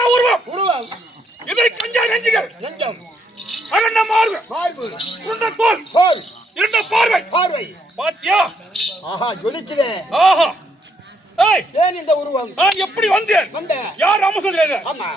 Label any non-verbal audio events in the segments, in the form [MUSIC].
அகோர உருவம். உருவம். இதை கஞ்சா நெஞ்சுகள். நெஞ்சம். அகண்ட மார்பு. மார்பு. உருண்ட தோல். தோல். இருண்ட பார்வை. பார்வை. பாத்தியா? ஆஹா ஜொலிக்குதே. ஆஹா. ஏய். ஏன் இந்த உருவம்? நான் எப்படி வந்தேன்? வந்த யார் ராம சொல்றது ஆமா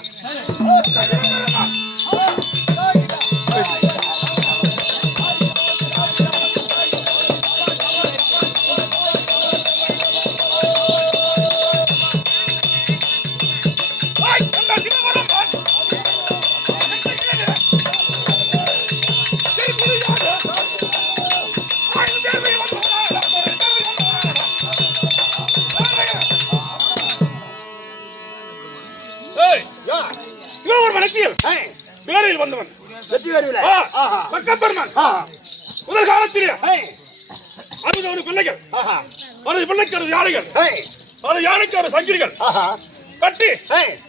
பிள்ளைக்கு ஒரு யானைகள். ஏய் அது யானைக்கு ஒரு சங்கிலிகள் கட்டி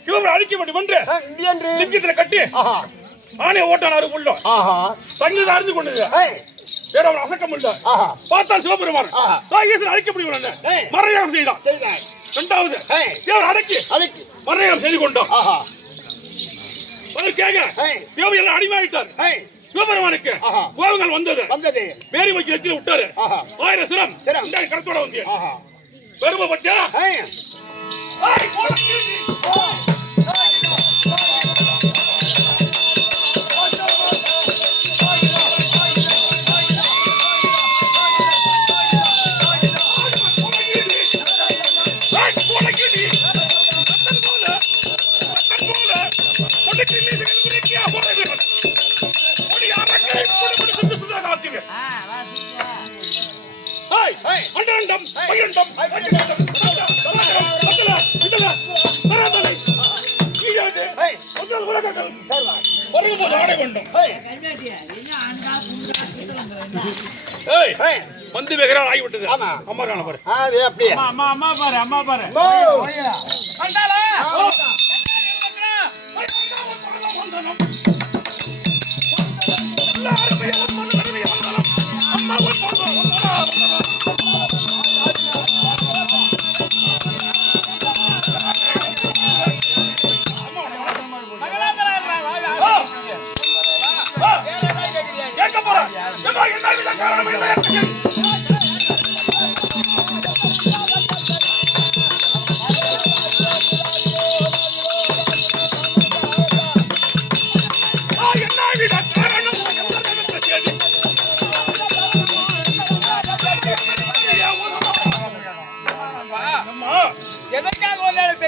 சிவபுரம் அழிக்க வேண்டும் என்று லிங்கத்துல கட்டி ஆனை ஓட்டான் அரு உள்ள ஆஹா. சங்கிலி அறிந்து கொண்டது. வேற அவன் அசக்க முடியல ஆஹா. பார்த்தா சிவபெருமான். ஈசன் அழிக்க முடியும். மறையாகம் செய்தான். இரண்டாவது தேவர் அடக்கி அழைக்கு மறையாகம் செய்து கொண்டோம் கேட்க தேவர் எல்லாம் அடிமையாயிட்டார். சிவபெருமானுக்கு. கோபங்கள் வந்தது. வந்தது. மேரி வைக்க நெத்தில விட்டாரு. ஆயிரம் சிரம். கடத்தோட வந்து ஆஹா. வந்து வெகுறால் ஆகிவிட்டது. ஆமா. அம்மா காண பாரு அது அப்படியே. அம்மா அம்மா பாரு அம்மா பாரு. போறேன் என்ன காரணம் என்ன ஆ, என்ன விட காரணம் என்ன நடந்த செய்தி? அம்மா, எதற்காக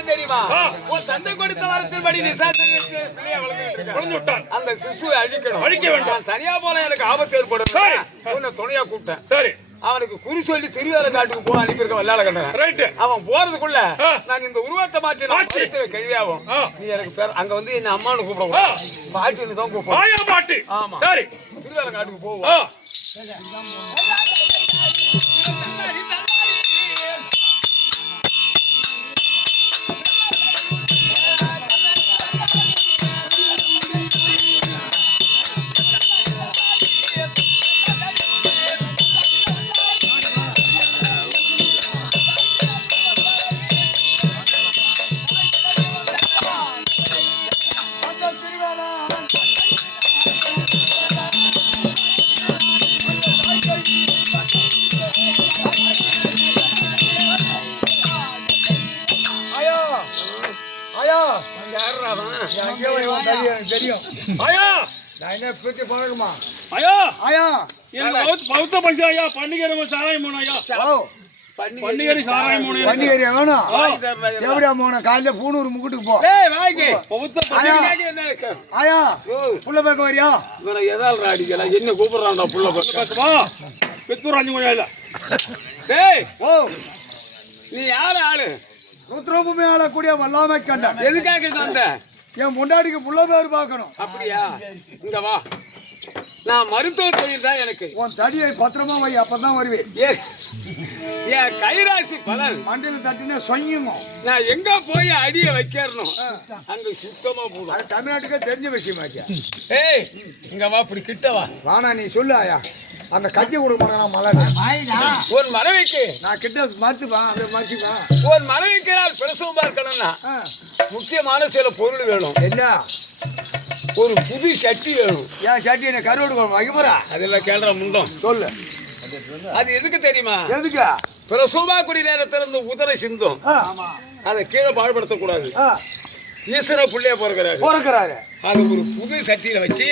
தெரியுமா. உன் தந்தை கொடுத்த வரத்தின்படி இருக்க. குழந்தை விட்டான். அந்த சிசுவை அழிக்கணும் அழிக்க வேண்டும். தனியா போல எனக்கு ஆபத்து ஏற்படும் சரி. உன்னை துணையா கூப்பிட்டேன் சரி அவனுக்கு குறி சொல்லி திருவேல காட்டுக்கு போ அனுப்பியிருக்க வெள்ளாள கண்டன ரைட்டு அவன் போறதுக்குள்ள. நான் இந்த உருவத்தை மாற்றி நான் மாற்றி. ஆ. நீ எனக்கு பேர் அங்க வந்து என்ன அம்மானு. கூப்பிடக்கூடாது பாட்டின்னு தான் கூப்பிடும் மாயா பாட்டு ஆமா. சரி திருவேல காட்டுக்கு போவோம் பஞ்சு ஐயா பண்டிகை நம்ம சாராயம் போனோம் ஐயா பண்டிகை சாராயம் போனோம் ஏரியா வேணும். எப்படியா போன காலையில பூனூர் முக்கூட்டுக்கு போ. ஓ, புள்ள பார்க்க வரியா? அடிக்கல? என்ன கூப்பிடுறான்டா புள்ள பக்கம்? பக்கமா பித்தூர் அஞ்சு மணி இல்ல டேய், [LAUGHS] ஓ. நீ யாரு ஆளு? ருத்ரபூமி ஆளக்கூடிய வல்லாமை கண்டன் எதுக்காக வந்த? என் முண்டாடிக்கு புள்ள பேர் பார்க்கணும். அப்படியா? இங்க வா. நான் மருத்துவ தொழில் தான் எனக்கு. உன் தடியை பத்திரமா வை அப்பதான் வருவேன். ஏ என் கைராசி பலன். மண்டியில் தட்டினா சொய்யுங்க நான் எங்க போய் அடிய வைக்கிறனும் அங்க சுத்தமா போடும் அது தமிழ்நாட்டுக்கே தெரிஞ்ச விஷயமாச்சியா ஏய் இங்க வா இப்படி கிட்ட வா. வானா நீ சொல்லு ஆயா. அந்த கஞ்சி கொடுக்க மாட்டேன் மலை உன் மனைவிக்கு. நான் கிட்ட மறுத்துப்பா அப்படியே மறுத்துப்பா. உன் மனைவிக்கு நான் பிரசவம் பார்க்கணும்னா முக்கியமான சில பொருள் வேணும். என்ன? ஒரு புது சட்டி வேணும். ஏன் சட்டி என்ன கருவாடு குழம்பு வைக்க போறா அதெல்லாம் கேள்ற முண்டம். சொல்லு. அது எதுக்கு தெரியுமா? எதுக்கு? பிரசவமா குடி நேரத்துல இருந்து உதரை சிந்தும். அதை கீழே பாடுபடுத்தக்கூடாது ஆ, ஈஸ்வர பிள்ளைய பிறக்கிறாரு பிறக்கிறாரு அது ஒரு புது சட்டியில வச்சு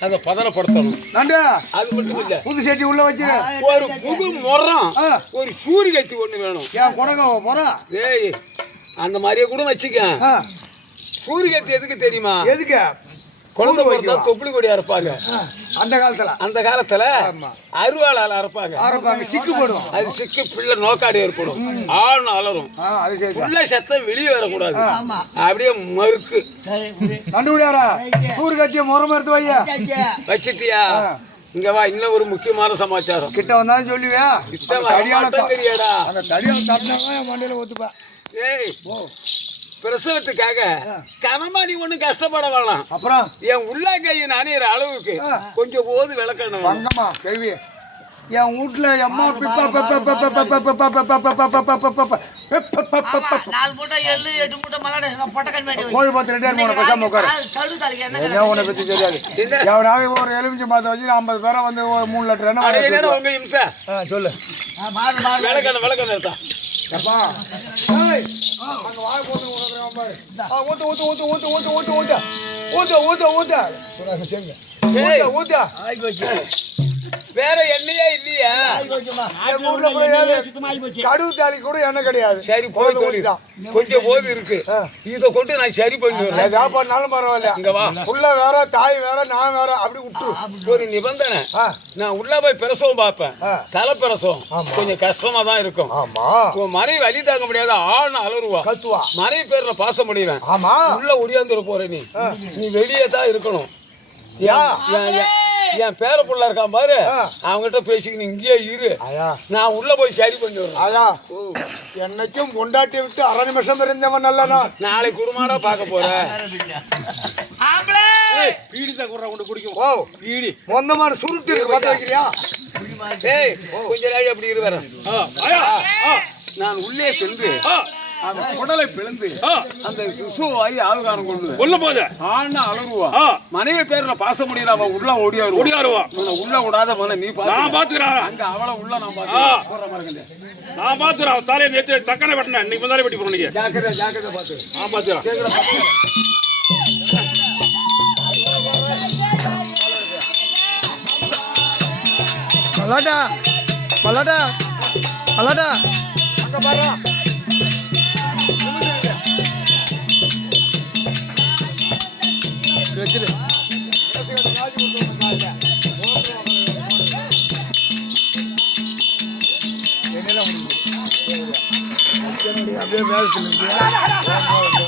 அதை பதனப்படுத்தணும். நண்டு. அது மட்டும் இல்ல. புது சட்டி உள்ள வச்சு. ஒரு புது முறம் ஆ, ஒரு சூரியகத்தி ஒண்ணு வேணும். ஏன் குடங்க போறா ஏய் அந்த மாதிரியே கூட வச்சுக்க. ஆ, சூரியகத்தி எதுக்கு தெரியுமா? எதுக்கு? குழந்தை பிறந்தா? தொப்புளி கொடி அறுப்பாங்க அந்த காலத்துல. அந்த காலத்துல. அருவாளால் அறுப்பாங்க. ஆரம்பாங்க சிக்கு போடுவோம் அது சிக்கு பிள்ளை நோக்காடி ஏற்படும். ஆள்னு சரி. புள்ள சத்தம் வெளியே வரக்கூடாது. அப்படியே மறுக்கு. நண்டு விடாரா சூறு கத்திய முறம் எடுத்து வையா. வச்சிட்டியா? இங்க வா இன்னும் ஒரு முக்கியமான சமாச்சாரம். கிட்ட வந்தாலும் சொல்லுவியா? தடியான வரமாட்டேன் தெரியாடா அந்த தடியான தட்டினா என் மண்டையில ஒத்துப்பேன் ஏய் பிரசவத்துக்காக கனமா நீ கஷ்டப்பட வேணாம் அப்புறம் என் உள்ளங்கையை நனையிற அளவுக்கு. கொஞ்சம் போது விளக்கணும் வங்கம்மா கேள்வி என் வீட்டுல எம்மா பிப்பா பப்ப பப்ப பப்ப பப்ப பப்ப பப்ப பப்ப பப்ப கோழி பார்த்து ரெண்டு போன பேசாம உட்காரு என்ன உன்னை பத்தி தெரியாது ஒரு எலுமிச்சை மாத்த வச்சு ஐம்பது பேரை வந்து ஒரு மூணு லிட்டர் என்ன சொல்லு விளக்கணும் விளக்கணும் அப்பா ஏய், அங்க வாயை போட்டு உட்காருங்க, பாரு. ஆ, ஊத்து, ஊத்து, ஊத்து, ஊத்து, ஊத்து, ஊத்து, ஊத்து. ஊத்து, ஊத்து, ஊத்து. சொன்னாங்க, சரிங்க. ஏய். ஊத்து, ஊத்து. வேற எண்ணெயே இல்லையா. கடுகு தாலி கூட எண்ணெய் கிடையாது. சரி சொல்லி. ஊத்திட்டான். கொஞ்சம் போது இருக்கு. ஆ. இத கொண்டு நான் சரி பண்ணி வரேன் எதா பண்ணாலும் பரவாயில்ல. இங்க வா. புள்ள வேற தாய் வேற நான் வேற அப்படி விட்டு. ஒரு நிபந்தனை. ஆ, நான் உள்ள போய் பிரசவம் பார்ப்பேன். தலை பிரசவம். கொஞ்சம் கஷ்டமா தான் இருக்கும். ஆமா. உன் மனைவி வழி தாங்க முடியாத. ஆள்னு அலறுவா. கத்துவா. மனைவி பேர்ல பாச முடியுவேன் ஆமா. உள்ள ஒடியாந்துட போற நீ. நீ வெளியே தான் இருக்கணும். ஏன்? என் பேர புள்ள இருக்கான் பாரு? ஆ. அவங்ககிட்ட பேசிக்கின்னு இங்கேயே இரு. நான் உள்ள போய் சரி பண்ணி விடுறேன். ஐயா என்னைக்கும் பொண்டாட்டி விட்டு அரை நிமிஷம் இருந்தவன் நல்லனா? நாளைக்கு குருமாடா பார்க்க போறேன் ஆம்பளை! பீடி தான் குடுற கொண்டு குடிக்கும். ஓ பீடி. மொந்தமான சுருட்டு இருக்கு பார்த்து வைக்கிறியா? ஏய் கொஞ்ச நாள் அப்படி இரு வரேன் நான் உள்ளே சென்று அந்த குடலை பிளந்து அந்த சிசுவாயி ஆள்காரம் கொண்டு உள்ள போத. ஆள்னா அலறுவா. மனைவி பேர்ல பாச முடியல அவன் உள்ள ஓடியாரு ஓடியாருவா. உள்ள விடாத மன நீ பாத்து நான் பாத்துக்கிறேன். அங்க அவளை உள்ள நான் ஆ. பாத்து போற மாதிரி நான் பாத்துக்கிறேன். தலையை நேற்று தக்கனை வெட்டினேன் இன்னைக்கு முந்தாலே வெட்டி போறீங்க ஜாக்கிரதை ஜாக்கிரதை பாத்து நான் பாத்துக்கிறேன். மல்லாட்டா மல்லாட்டா மல்லாட்டா அங்க பாரு அப்படியே மேலே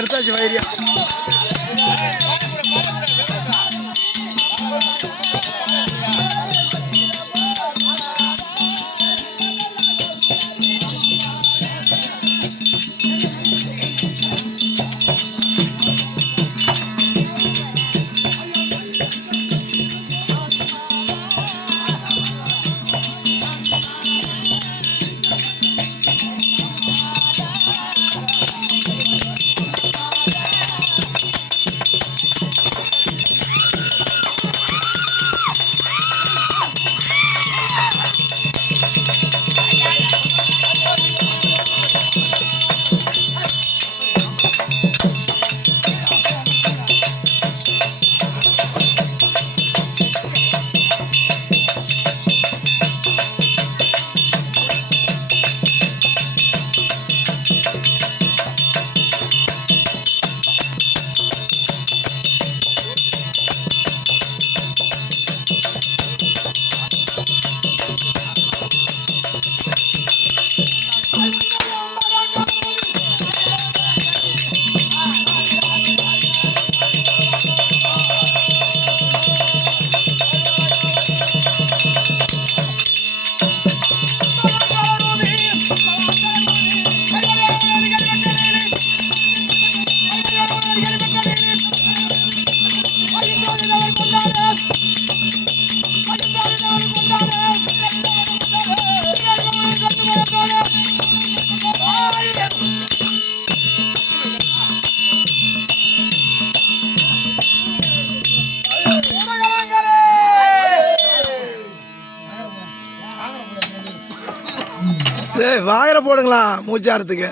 எடுத்தாச்சு வைரியா ஏய் வாயில போடுங்களா மூச்சாரத்துக்கு.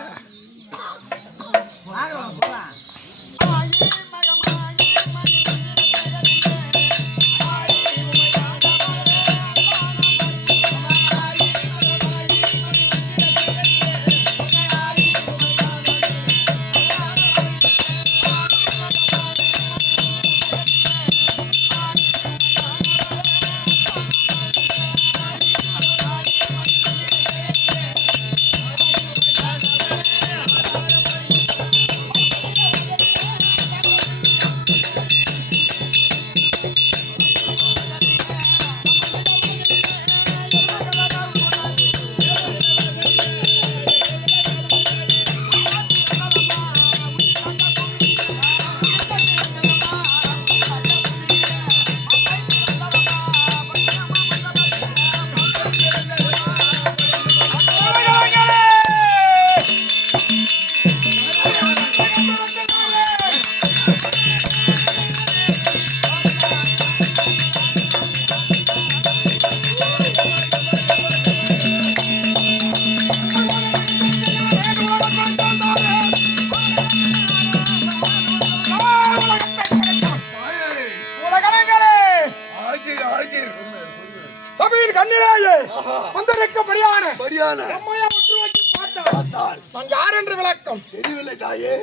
நான் யார் என்று விளக்கம். தெரியவில்லை தாயே?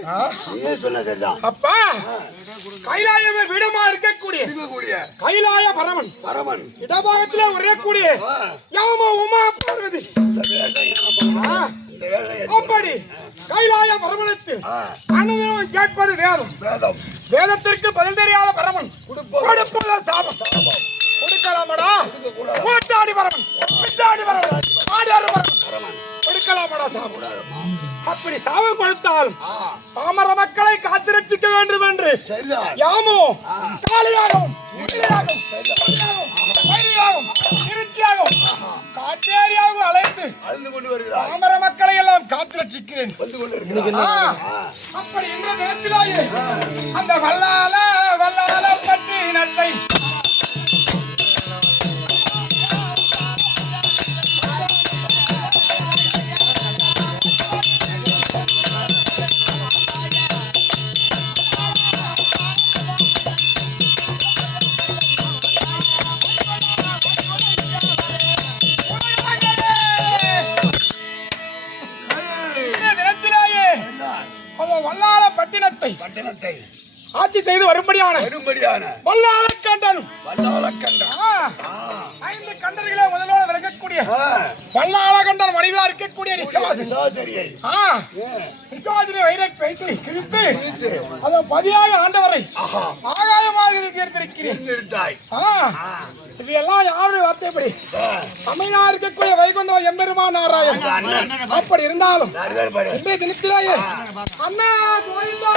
நீயே சொன்ன சரிதான். அப்பா கைலாயமே விடமா இருக்கக்கூடிய இருக்கக்கூடிய கைலாய பரமன். பரமன். இடபாகத்திலே உரையக்கூடிய யாம உமா பார்வதி. அப்படி கைலாய பரமனுக்கு அனுதினமும் கேட்பது வேதம். வேதம். வேதத்திற்கு பதில் தெரியாத பரமன். கொடுப்பது சாபம். கொடுக்கலாமடா. கூட்டாடி பரமன். பிச்சாடி பரமன். ஆடியாறு பரமன். கொடுக்கலாமடா சாபம் அப்படி சாபம் கொடுத்தாலும் பாமர மக்களை காத்திரட்சிக்க வேண்டும் என்று யாமோ வைரியாகவும், திருச்சியாகவும், காட்டேரியாகவும் அழைத்து அழிந்து கொண்டு வருகிறாய். பாமர மக்களை எல்லாம் இருக்கிறாய் ஆ, அப்படி என்ற நேரத்திலேயே அந்த வல்லால வல்லால பட்டினத்தை செய்து வரும்படியான வரும்படியான வல்லால கண்டன் வல்லால கண்டம் ஐந்து கண்டர்களை முதலோடு விளக்கக்கூடிய வல்லால கண்டன் மனைவியா இருக்கக்கூடிய வயிறை கிழித்து அதன் பதியாக ஆண்டவரை ஆகாயமாக ஆ, இது எல்லாம் யாருடைய வார்த்தைப்படி? தமிழா இருக்கக்கூடிய வைகுந்த எம்பெருமா நாராயணன். அப்படி இருந்தாலும் இன்றைய தினத்திலேயே அண்ணா கோவிந்தா.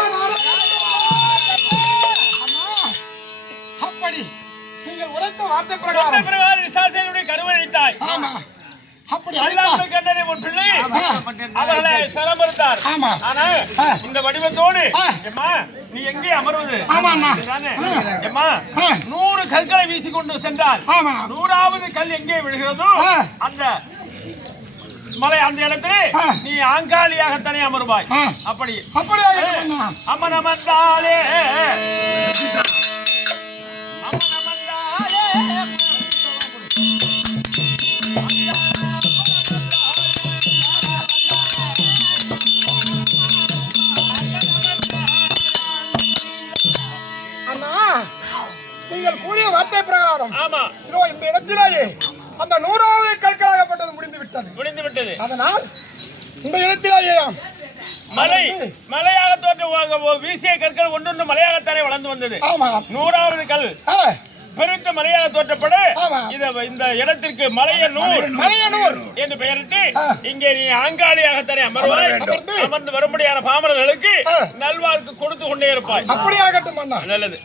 அப்படி நீங்கள் உரைத்த வார்த்தை பிரகாரம் பிரகாரம் விசாசனுடைய கருவழித்தாய் ஆமா. அப்படி அல்லாமல் கண்டனை உன் பிள்ளை ஆமா. ஆனா இந்த வடிவத்தோடு ஆ. எம்மா நீ எங்கே அமர்வது? ஆமா ஆ. நூறு கற்களை வீசி கொண்டு சென்றால் ஆமா. நூறாவது கல் எங்கே விழுகிறதோ. அந்த மலை அந்த இடத்திலே. நீ ஆங்காளியாகத்தானே அமருவாய். ஆ. அப்படி. அப்படி அமர்ந்தாலே நீங்கள் கூறிய வார்த்தை பிரகாரம். இதோ இந்த இடத்திலேயே அந்த நூறாவது கற்களாகப்பட்டது முடிந்து விட்டது முடிந்து விட்டது அதனால் இந்த இடத்திலேயே மலை மலையாக தோற்ற வீசிய கற்கள் ஒன்றொன்று மலையாகத்தானே வளர்ந்து வந்தது. ஆமா. நூறாவது கல் பெருத்த மலையாக தோற்றப்பட இந்த இடத்திற்கு மலையனூர் மலையனூர் என்று பெயரிட்டு. இங்கே நீ ஆங்காளியாகத்தானே அமர்வாய் அமர்ந்து. வரும்படியான பாமரர்களுக்கு. நல்வாழ்க்கு கொடுத்து கொண்டே இருப்பாய். அப்படி ஆகட்டும் அண்ணா. நல்லது.